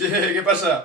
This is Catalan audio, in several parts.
¿Qué pasa?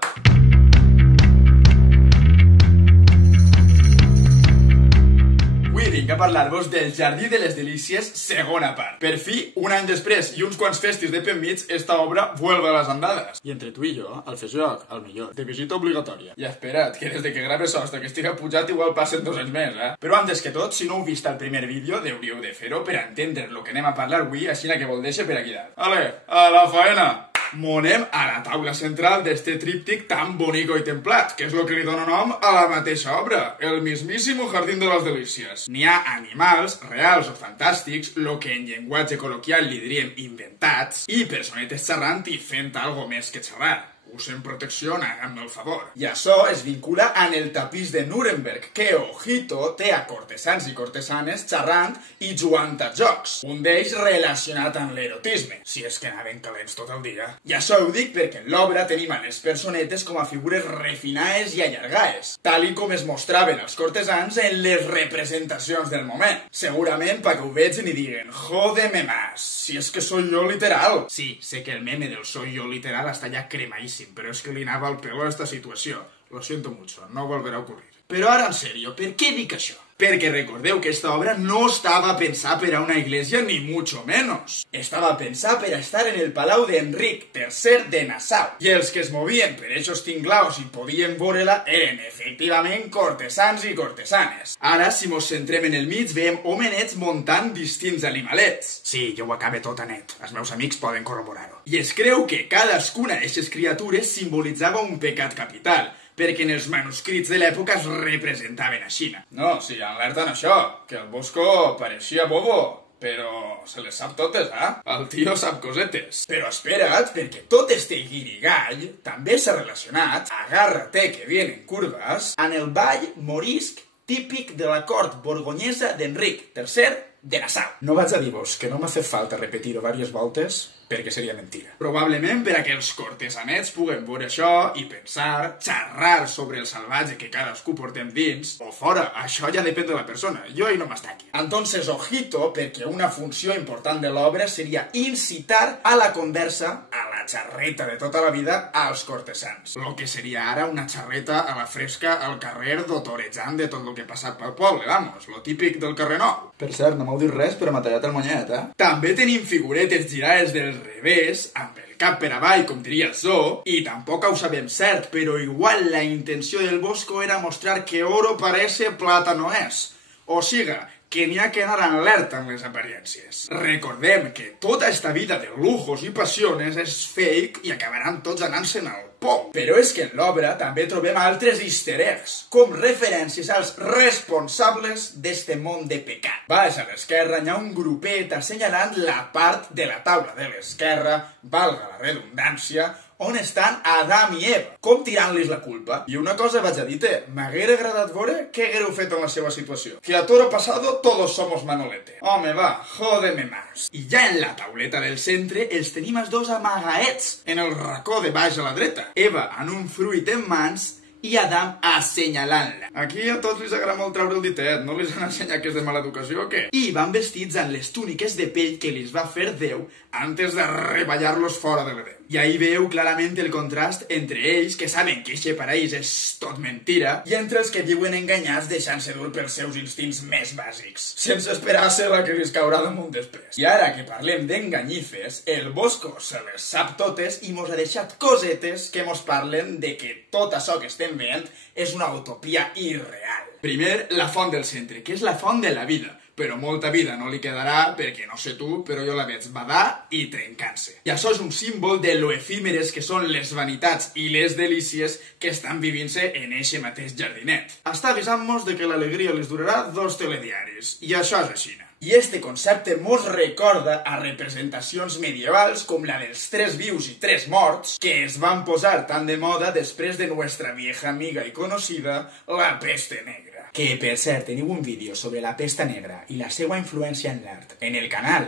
Avui vinc a parlar-vos del Jardí de les Delícies, segona part. Per fi, un any després i uns quants festis de pel mig, esta obra vuelve a les andades. I entre tu i jo, el fes joc, el millor, de visita obligatòria. I espera't, que des de que graves hasta que estiga pujat igual passen 2 anys més, Però antes que tot, si no heu vist el primer vídeo, hauríeu de fer-ho per entendre lo que anem a parlar avui, així que vol deixar per aquí dalt. Ale, a la faena! Monem a la taula central d'este tríptic tan bonico i templat, que és lo que li dona nom a la mateixa obra, el mismísimo Jardín de les Delícies. N'hi ha animals, reals o fantàstics, lo que en llenguatge col·loquial li diríem inventats, i personetes xerrant i fent algo més que xerrar. Usen protecció, hagam-me el favor. I això es vincula en el tapís de Nuremberg, que, ojito, té a cortesans i cortesanes xerrant i jugant a jocs. Un d'ells relacionat amb l'erotisme, si és que anaven calents tot el dia. I això ho dic perquè en l'obra tenim a les personetes com a figures refinades i allargades, tal i com es mostraven els cortesans en les representacions del moment. Segurament perquè ho vegin i diguen, jódeme más, si és que soy yo literal. Sí, sé que el meme del soy yo literal està ja cremadíssim, però és que li anava al pelo a esta situació. Lo siento mucho, no volverá a ocurrir. Però ara, en sèrio, per què dic això? Perquè recordeu que esta obra no estava pensada per a una església ni mucho menos. Estava pensada per a estar en el palau d'Enric III de Nassau. I els que es movien per eixos tinglaus i podien veure-la eren, efectivament, cortesans i cortesanes. Ara, si mos centrem en el mig, veiem homenets muntant distints animalets. Sí, jo ho acabe tot a net. Els meus amics poden corroborar-ho. I es creu que cadascuna d'eixes criatures simbolitzava un pecat capital, perquè en els manuscrits de l'època es representaven així. No, sí, alerten això, que el Bosco pareixia bobo, però se les sap totes, El tio sap cosetes. Però espera't, perquè tot este guirigall també s'ha relacionat, agárrate que vienen curvas, en el ball morisc típic de la cort borgonyesa d'Enric III de Nassau. No vaig a dir-vos que no m'ha fet falta repetir-ho diverses voltes, perquè seria mentira. Probablement per a que els cortesanets puguen veure això i pensar, xerrar sobre el salvatge que cadascú portem dins, o fora, això ja depèn de la persona, jo hi no m'estaqui. Entonces, ojito, perquè una funció important de l'obra seria incitar a la conversa, a la xarreta de tota la vida, als cortesans. Lo que seria ara una xarreta a la fresca al carrer dotorejant de tot lo que ha passat pel poble, vamos, lo típic del carrer Nou. Per cert, no m'heu dit res, però m'ha tallat el monyet, També tenim figuretes girades del revés, amb el cap per avall, com diria el zoo, i tampoc ho sabem cert, però igual la intenció del Bosco era mostrar que oro parece, plata no és. O siga, que n'hi ha que anar en alerta en les apariències. Recordem que tota esta vida de lujos i passiones és fake i acabaran tots anant-se'n al pou. Però és que en l'obra també trobem altres easter eggs, com referències als responsables d'este món de pecat. Baix a l'esquerra hi ha un grupet assenyalant la part de la taula de l'esquerra, valga la redundància, on estan Adam i Eva, com tirant-los la culpa. I una cosa vaig a dir-te, m'haguera agradat veure què haguereu fet en la seva situació. Que a toro pasado todos somos Manolete. Home, va, jódeme más. I ja en la tauleta del centre els tenim els dos amagaets en el racó de baix a la dreta. Eva en un fruit en mans i Adam assenyalant-la. Aquí a tots els agrada molt treure el ditet, no els han ensenyat que és de mala educació o què? I van vestits en les túniques de pell que els va fer Déu antes de reballar-los fora de l'Edén. I ahí veu clarament el contrast entre ells, que saben que eixe paraís és tot mentira, i entre els que viuen enganyats deixant-se dur pels seus instints més bàsics, sense esperar-se la que els caurà damunt després. I ara que parlem d'enganyifes, el Bosco se les sap totes i mos ha deixat cosetes que mos parlen de que tot això que estem veient és una utopia irreal. Primer, la font del centre, que és la font de la vida, però molta vida no li quedarà perquè, no sé tu, però jo la veig badar i trencant-se. I això és un símbol de lo efímeres que són les vanitats i les delícies que estan vivint-se en eixe mateix jardinet. Està avisant-nos de que l'alegria les durarà 2 telediaris, i això és així. I este concepte mos recorda a representacions medievals com la dels 3 vius i 3 morts que es van posar tan de moda després de nuestra vieja amiga i conocida, la peste negra. Que, per cert, teniu un vídeo sobre la pesta negra i la seva influència en l'art en el canal,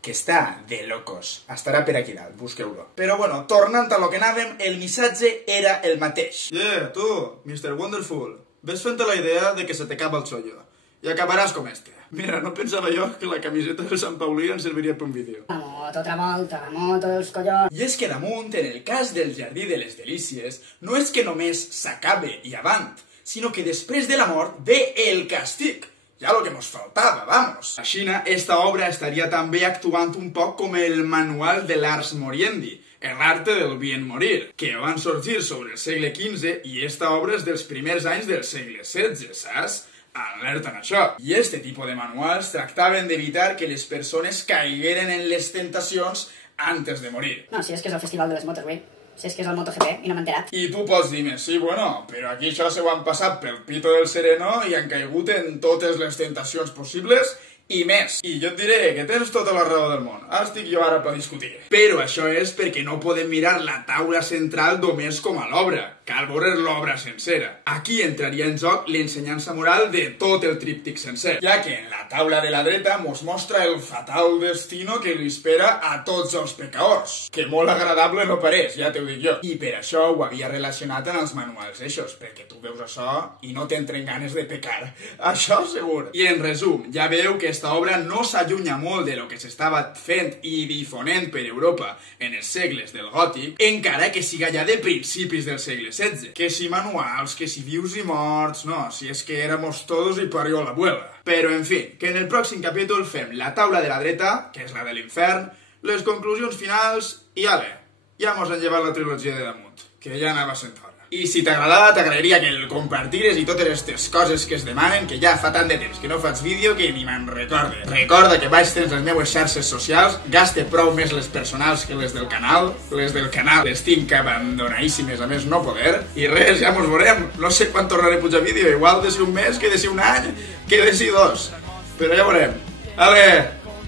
que està de locos. Estarà per aquí dalt, busqueu-lo. Però bueno, tornant a lo que anàvem, el missatge era el mateix. Tu, Mr. Wonderful, ves fent-te la idea de que se t'acaba el xollo i acabaràs com este. Mira, no pensava jo que la camiseta del Sant Paulí ens serviria per un vídeo. La moto, otra volta, la moto dels collons. I és que damunt, en el cas del Jardí de les Delícies, no és que només s'acabe i avant, sinó que després de la mort ve el castig. Ya lo que nos faltaba, vamos. A Xina, esta obra estaria també actuant un poc com el manual de l'Ars Moriendi, el arte del bien morir, que van sorgir sobre el segle XV i esta obra és dels primers anys del segle XVI, saps? Alerta en això. I este tipus de manuals tractaven d'evitar que les persones caigueren en les tentacions antes de morir. No, si és que és el festival de les motos, güey. Si és que és el MotoGP i no m'he enterat. I tu pots dir-me, sí, bueno, però aquí això se ho han passat pel pito del sereno i han caigut en totes les tentacions possibles i més. I jo et diré que tens tota la raó del món. Ara estic jo ara per discutir. Però això és perquè no podem mirar la taula central només com a l'obra. Cal veure l'obra sencera. Aquí entraria en joc l'ensenyança moral de tot el tríptic sencer, ja que en la taula de la dreta mos mostra el fatal destino que li espera a tots els pecaors. Que molt agradable no pareix, ja t'ho dic jo. I per això ho havia relacionat en els manuals eixos, perquè tu veus això i no t'entren ganes de pecar. Això segur. I en resum, ja veu que esta obra no s'allunya molt de lo que s'estava fent i difonent per Europa en els segles del gòtic, encara que siga ja de principis del segle XVI. Que si manuals, que si vius i morts, no, si és que éramos todos y parió la abuela. Però, en fi, que en el pròxim capítol fem la taula de la dreta, que és la de l'infern, les conclusions finals i ale, ja mos han llevat la trilogia de damunt, que ja anava sent hora. I si t'agradava, t'agradaria que el compartires i totes aquestes coses que es demanen, que ja fa tant de temps que no faig vídeo que ni me'n recorde. Recorda que baix tens les meues xarxes socials, gaste prou més les personals que les del canal. Les del canal les tinc abandonadíssimes, a més no poder. I res, ja mos veurem. No sé quan tornaré a pujar vídeo, igual de si un mes, que de si un any, que de si dos. Però ja veurem. Ale,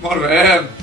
molt bé.